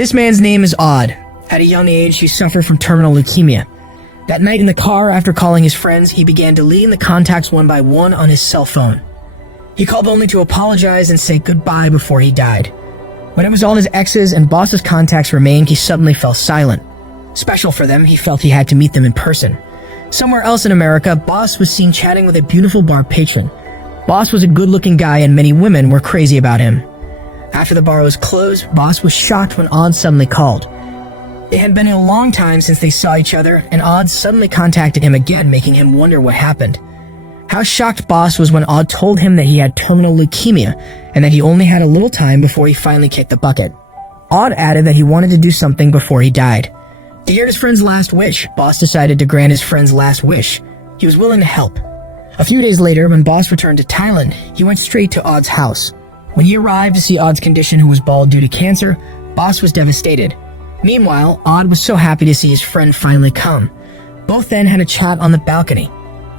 This man's name is Odd. At a young age, he suffered from terminal leukemia. That night in the car, after calling his friends, he began deleting the contacts one by one on his cell phone. He called only to apologize and say goodbye before he died. When it was all his exes and boss's contacts remained, he suddenly fell silent. Special for them, he felt he had to meet them in person. Somewhere else in America, Boss was seen chatting with a beautiful bar patron. Boss was a good-looking guy and many women were crazy about him. After the bar was closed, Boss was shocked when Odd suddenly called. It had been a long time since they saw each other, and Odd suddenly contacted him again, making him wonder what happened. How shocked Boss was when Odd told him that he had terminal leukemia, and that he only had a little time before he finally kicked the bucket. Odd added that he wanted to do something before he died. To hear his friend's last wish, Boss decided to grant his friend's last wish. He was willing to help. A few days later, when Boss returned to Thailand, he went straight to Odd's house. When he arrived to see Odd's condition, who was bald due to cancer, Boss was devastated. Meanwhile, Odd was so happy to see his friend finally come. Both then had a chat on the balcony.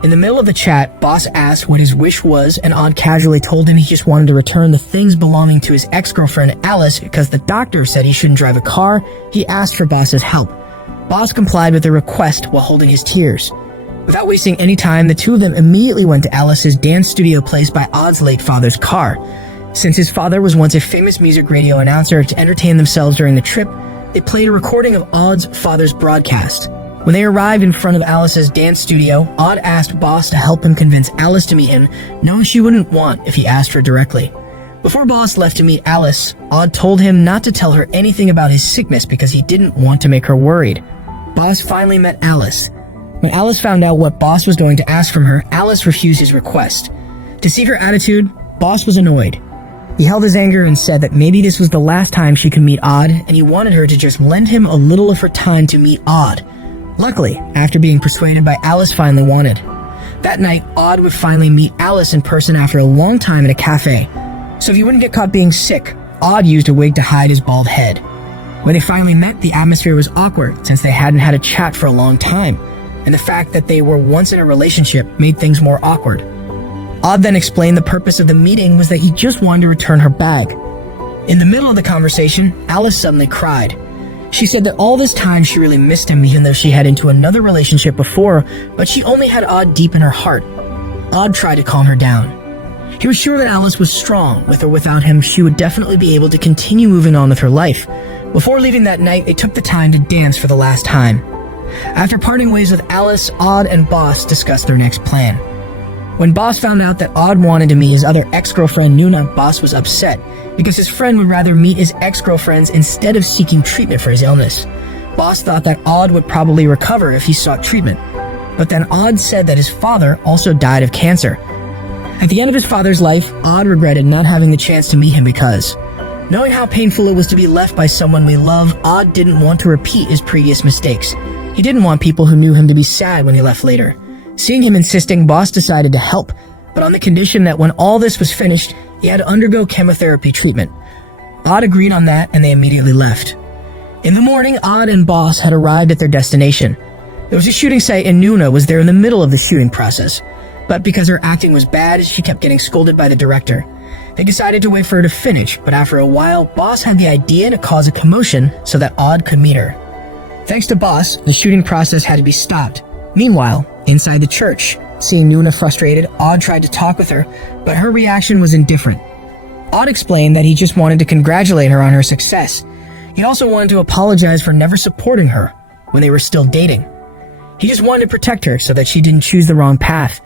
In the middle of the chat, Boss asked what his wish was, and Odd casually told him he just wanted to return the things belonging to his ex-girlfriend Alice because the doctor said he shouldn't drive a car. He asked for Boss's help. Boss complied with the request while holding his tears. Without wasting any time, the two of them immediately went to Alice's dance studio placed by Odd's late father's car. Since his father was once a famous music radio announcer, to entertain themselves during the trip, they played a recording of Odd's father's broadcast. When they arrived in front of Alice's dance studio, Odd asked Boss to help him convince Alice to meet him, knowing she wouldn't want if he asked her directly. Before Boss left to meet Alice, Odd told him not to tell her anything about his sickness because he didn't want to make her worried. Boss finally met Alice. When Alice found out what Boss was going to ask from her, Alice refused his request. To see her attitude, Boss was annoyed. He held his anger and said that maybe this was the last time she could meet Odd, and he wanted her to just lend him a little of her time to meet Odd. Luckily, after being persuaded by Alice finally wanted. That night, Odd would finally meet Alice in person after a long time in a cafe. So if he wouldn't get caught being sick, Odd used a wig to hide his bald head. When they finally met, the atmosphere was awkward since they hadn't had a chat for a long time, and the fact that they were once in a relationship made things more awkward. Odd then explained the purpose of the meeting was that he just wanted to return her bag. In the middle of the conversation, Alice suddenly cried. She said that all this time she really missed him even though she had into another relationship before, but she only had Odd deep in her heart. Odd tried to calm her down. He was sure that Alice was strong. With or without him, she would definitely be able to continue moving on with her life. Before leaving that night, they took the time to dance for the last time. After parting ways with Alice, Odd and Boss discussed their next plan. When Boss found out that Odd wanted to meet his other ex-girlfriend Nuna, Boss was upset because his friend would rather meet his ex-girlfriends instead of seeking treatment for his illness. Boss thought that Odd would probably recover if he sought treatment, but then Odd said that his father also died of cancer. At the end of his father's life, Odd regretted not having the chance to meet him because, knowing how painful it was to be left by someone we love, Odd didn't want to repeat his previous mistakes. He didn't want people who knew him to be sad when he left later. Seeing him insisting, Boss decided to help, but on the condition that when all this was finished, he had to undergo chemotherapy treatment. Odd agreed on that, and they immediately left. In the morning, Odd and Boss had arrived at their destination. There was a shooting site, and Nuna was there in the middle of the shooting process. But because her acting was bad, she kept getting scolded by the director. They decided to wait for her to finish, but after a while, Boss had the idea to cause a commotion so that Odd could meet her. Thanks to Boss, the shooting process had to be stopped. Meanwhile, inside the church, seeing Nuna frustrated, Odd tried to talk with her, but her reaction was indifferent. Odd explained that he just wanted to congratulate her on her success. He also wanted to apologize for never supporting her when they were still dating. He just wanted to protect her so that she didn't choose the wrong path.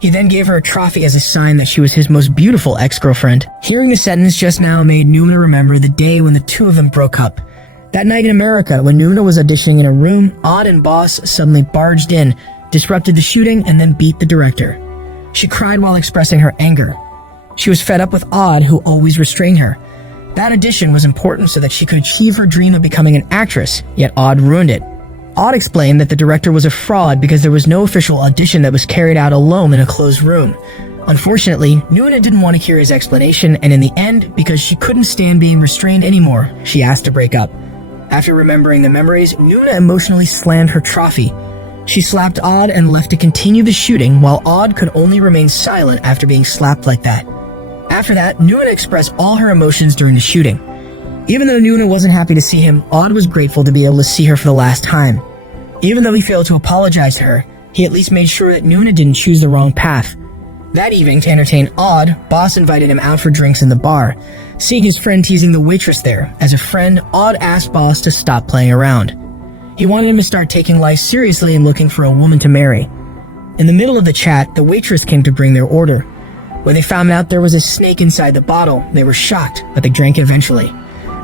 He then gave her a trophy as a sign that she was his most beautiful ex-girlfriend. Hearing the sentence just now made Nuna remember the day when the two of them broke up. That night in America, when Nuna was auditioning in a room, Odd and Boss suddenly barged in, disrupted the shooting, and then beat the director. She cried while expressing her anger. She was fed up with Odd, who always restrained her. That audition was important so that she could achieve her dream of becoming an actress, yet Odd ruined it. Odd explained that the director was a fraud because there was no official audition that was carried out alone in a closed room. Unfortunately, Nuna didn't want to hear his explanation, and in the end, because she couldn't stand being restrained anymore, she asked to break up. After remembering the memories, Nuna emotionally slammed her trophy. She slapped Odd and left to continue the shooting, while Odd could only remain silent after being slapped like that. After that, Nuna expressed all her emotions during the shooting. Even though Nuna wasn't happy to see him, Odd was grateful to be able to see her for the last time. Even though he failed to apologize to her, he at least made sure that Nuna didn't choose the wrong path. That evening, to entertain Odd, Boss invited him out for drinks in the bar. Seeing his friend teasing the waitress there, as a friend, Odd asked Boss to stop playing around. He wanted him to start taking life seriously and looking for a woman to marry. In the middle of the chat, the waitress came to bring their order. When they found out there was a snake inside the bottle, they were shocked, but they drank it eventually.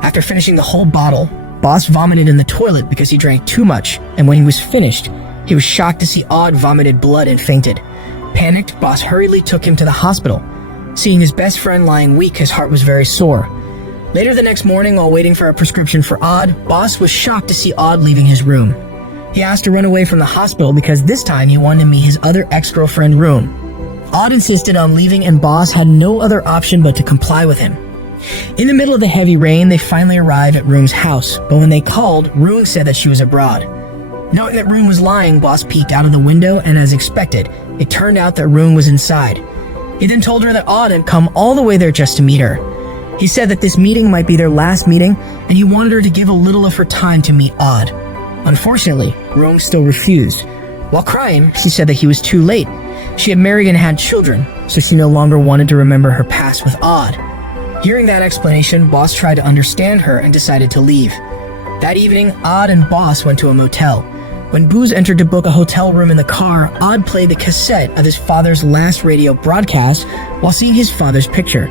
After finishing the whole bottle, Boss vomited in the toilet because he drank too much, and when he was finished, he was shocked to see Odd vomited blood and fainted. Panicked, Boss hurriedly took him to the hospital. Seeing his best friend lying weak, his heart was very sore. Later the next morning, while waiting for a prescription for Odd, Boss was shocked to see Odd leaving his room. He asked to run away from the hospital because this time he wanted to meet his other ex-girlfriend, Room. Odd insisted on leaving and Boss had no other option but to comply with him. In the middle of the heavy rain, they finally arrived at Room's house, but when they called, Room said that she was abroad. Knowing that Room was lying, Boss peeked out of the window and as expected, it turned out that Room was inside. He then told her that Odd had come all the way there just to meet her. He said that this meeting might be their last meeting and he wanted her to give a little of her time to meet Odd. Unfortunately, Room still refused. While crying, she said that he was too late. She had married and had children, so she no longer wanted to remember her past with Odd. Hearing that explanation, Boss tried to understand her and decided to leave. That evening, Odd and Boss went to a motel. When Booze entered to book a hotel room in the car, Odd played the cassette of his father's last radio broadcast while seeing his father's picture.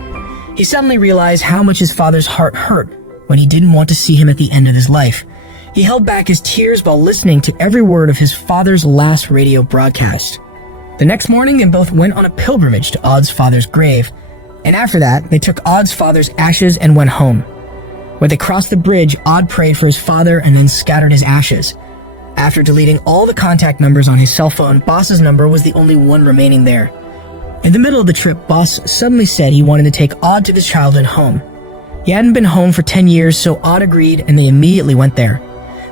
He suddenly realized how much his father's heart hurt when he didn't want to see him at the end of his life. He held back his tears while listening to every word of his father's last radio broadcast. The next morning, they both went on a pilgrimage to Odd's father's grave, and after that, they took Odd's father's ashes and went home. When they crossed the bridge, Odd prayed for his father and then scattered his ashes. After deleting all the contact numbers on his cell phone, Boss's number was the only one remaining there. In the middle of the trip, Boss suddenly said he wanted to take Odd to his childhood home. He hadn't been home for 10 years, so Odd agreed and they immediately went there.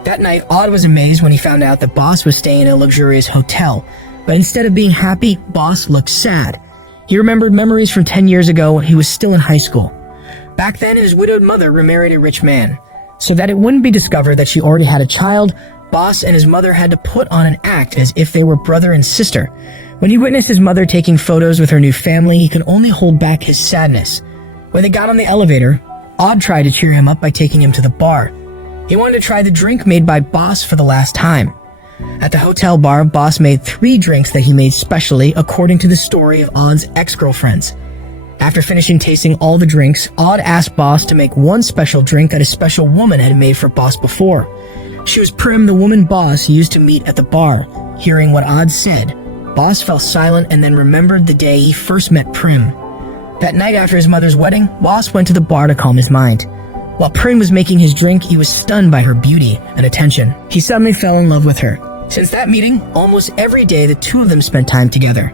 That night, Odd was amazed when he found out that Boss was staying in a luxurious hotel, but instead of being happy, Boss looked sad. He remembered memories from 10 years ago when he was still in high school. Back then, his widowed mother remarried a rich man. So that it wouldn't be discovered that she already had a child, Boss and his mother had to put on an act as if they were brother and sister. When he witnessed his mother taking photos with her new family, he could only hold back his sadness. When they got on the elevator, Odd tried to cheer him up by taking him to the bar. He wanted to try the drink made by Boss for the last time. At the hotel bar, Boss made 3 drinks that he made specially according to the story of Odd's ex-girlfriends. After finishing tasting all the drinks, Odd asked Boss to make one special drink that a special woman had made for Boss before. She was Prim, the woman Boss used to meet at the bar. Hearing what Odd said, Boss fell silent and then remembered the day he first met Prim. That night after his mother's wedding, Boss went to the bar to calm his mind. While Prim was making his drink, he was stunned by her beauty and attention. He suddenly fell in love with her. Since that meeting, almost every day the two of them spent time together.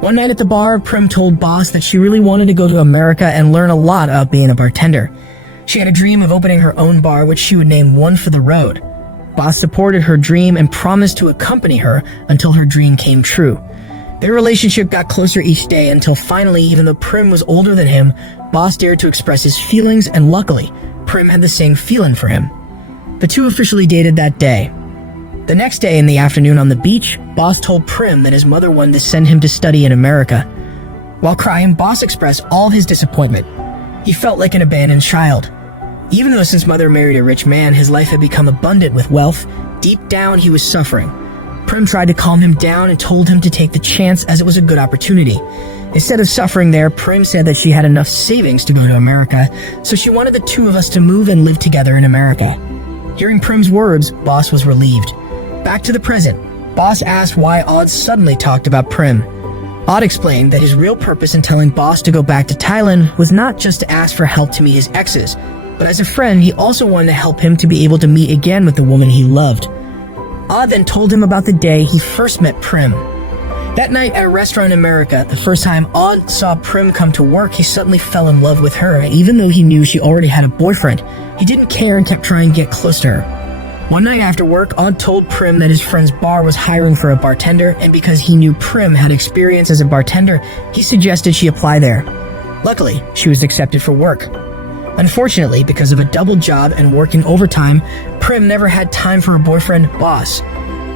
One night at the bar, Prim told Boss that she really wanted to go to America and learn a lot about being a bartender. She had a dream of opening her own bar, which she would name One for the Road. Boss supported her dream and promised to accompany her until her dream came true. Their relationship got closer each day until finally, even though Prim was older than him, Boss dared to express his feelings, and luckily, Prim had the same feeling for him. The two officially dated that day. The next day in the afternoon on the beach, Boss told Prim that his mother wanted to send him to study in America. While crying, Boss expressed all his disappointment. He felt like an abandoned child. Even though since Mother married a rich man, his life had become abundant with wealth, deep down he was suffering. Prim tried to calm him down and told him to take the chance as it was a good opportunity. Instead of suffering there, Prim said that she had enough savings to go to America, so she wanted the two of us to move and live together in America. Hearing Prim's words, Boss was relieved. Back to the present, Boss asked why Odd suddenly talked about Prim. Odd explained that his real purpose in telling Boss to go back to Thailand was not just to ask for help to meet his exes, but as a friend, he also wanted to help him to be able to meet again with the woman he loved. Odd then told him about the day he first met Prim. That night at a restaurant in America, the first time Odd saw Prim come to work, he suddenly fell in love with her, and even though he knew she already had a boyfriend, he didn't care and kept trying to get close to her. One night after work, Odd told Prim that his friend's bar was hiring for a bartender, and because he knew Prim had experience as a bartender, he suggested she apply there. Luckily, she was accepted for work. Unfortunately, because of a double job and working overtime, Prim never had time for her boyfriend, Boss.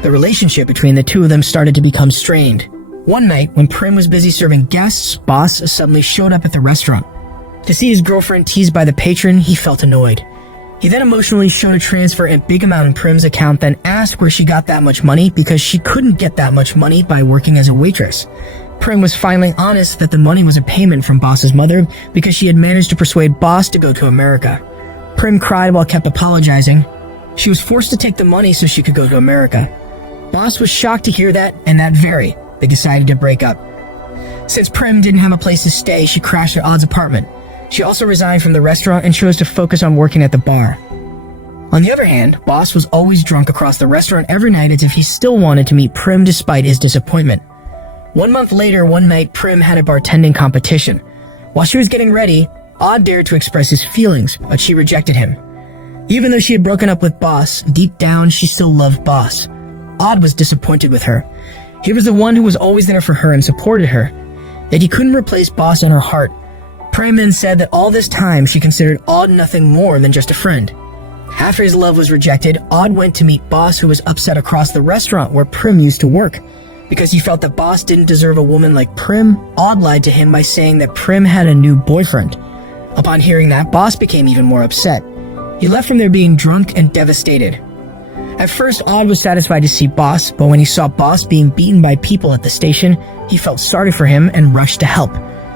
The relationship between the two of them started to become strained. One night, when Prim was busy serving guests, Boss suddenly showed up at the restaurant. To see his girlfriend teased by the patron, he felt annoyed. He then emotionally showed a transfer in big amount in Prim's account, then asked where she got that much money because she couldn't get that much money by working as a waitress. Prim was finally honest that the money was a payment from Boss's mother because she had managed to persuade Boss to go to America. Prim cried while kept apologizing. She was forced to take the money so she could go to America. Boss was shocked to hear that, and that very, they decided to break up. Since Prim didn't have a place to stay, she crashed at Odd's apartment. She also resigned from the restaurant and chose to focus on working at the bar. On the other hand, Boss was always drunk across the restaurant every night as if he still wanted to meet Prim despite his disappointment. 1 month later, one night, Prim had a bartending competition. While she was getting ready, Odd dared to express his feelings, but she rejected him. Even though she had broken up with Boss, deep down she still loved Boss. Odd was disappointed with her. He was the one who was always there for her and supported her. Yet he couldn't replace Boss in her heart. Prim then said that all this time she considered Odd nothing more than just a friend. After his love was rejected, Odd went to meet Boss, who was upset across the restaurant where Prim used to work. Because he felt that Boss didn't deserve a woman like Prim, Odd lied to him by saying that Prim had a new boyfriend. Upon hearing that, Boss became even more upset. He left from there being drunk and devastated. At first, Odd was satisfied to see Boss, but when he saw Boss being beaten by people at the station, he felt sorry for him and rushed to help.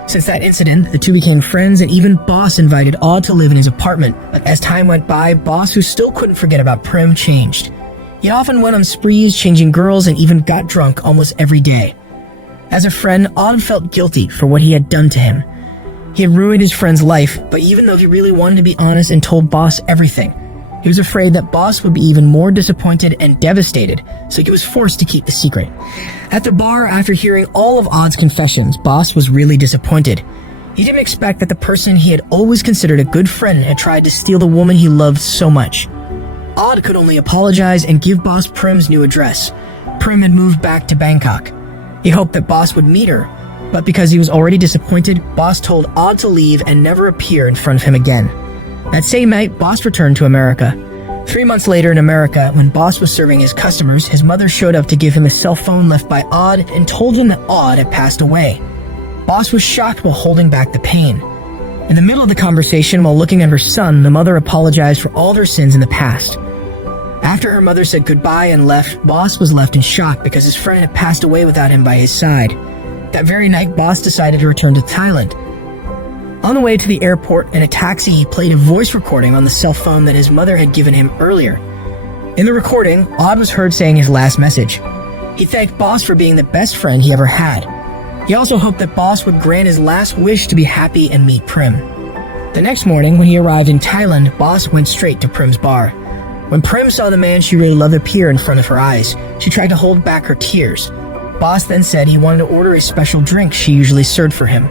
Since that incident, the two became friends, and even Boss invited Odd to live in his apartment. But as time went by, Boss, who still couldn't forget about Prim, changed. He often went on sprees, changing girls, and even got drunk almost every day. As a friend, Odd felt guilty for what he had done to him. He had ruined his friend's life, but even though he really wanted to be honest and told Boss everything, he was afraid that Boss would be even more disappointed and devastated, so he was forced to keep the secret. At the bar, after hearing all of Odd's confessions, Boss was really disappointed. He didn't expect that the person he had always considered a good friend had tried to steal the woman he loved so much. Odd could only apologize and give Boss Prim's new address. Prim had moved back to Bangkok. He hoped that Boss would meet her, but because he was already disappointed, Boss told Odd to leave and never appear in front of him again. That same night, Boss returned to America. 3 months later in America, when Boss was serving his customers, his mother showed up to give him a cell phone left by Odd and told him that Odd had passed away. Boss was shocked while holding back the pain. In the middle of the conversation, while looking at her son, the mother apologized for all of her sins in the past. After her mother said goodbye and left, Boss was left in shock because his friend had passed away without him by his side. That very night, Boss decided to return to Thailand. On the way to the airport in a taxi, he played a voice recording on the cell phone that his mother had given him earlier. In the recording, Odd was heard saying his last message. He thanked Boss for being the best friend he ever had. He also hoped that Boss would grant his last wish to be happy and meet Prim. The next morning, when he arrived in Thailand, Boss went straight to Prim's bar. When Prim saw the man she really loved appear in front of her eyes, she tried to hold back her tears. Boss then said he wanted to order a special drink she usually served for him.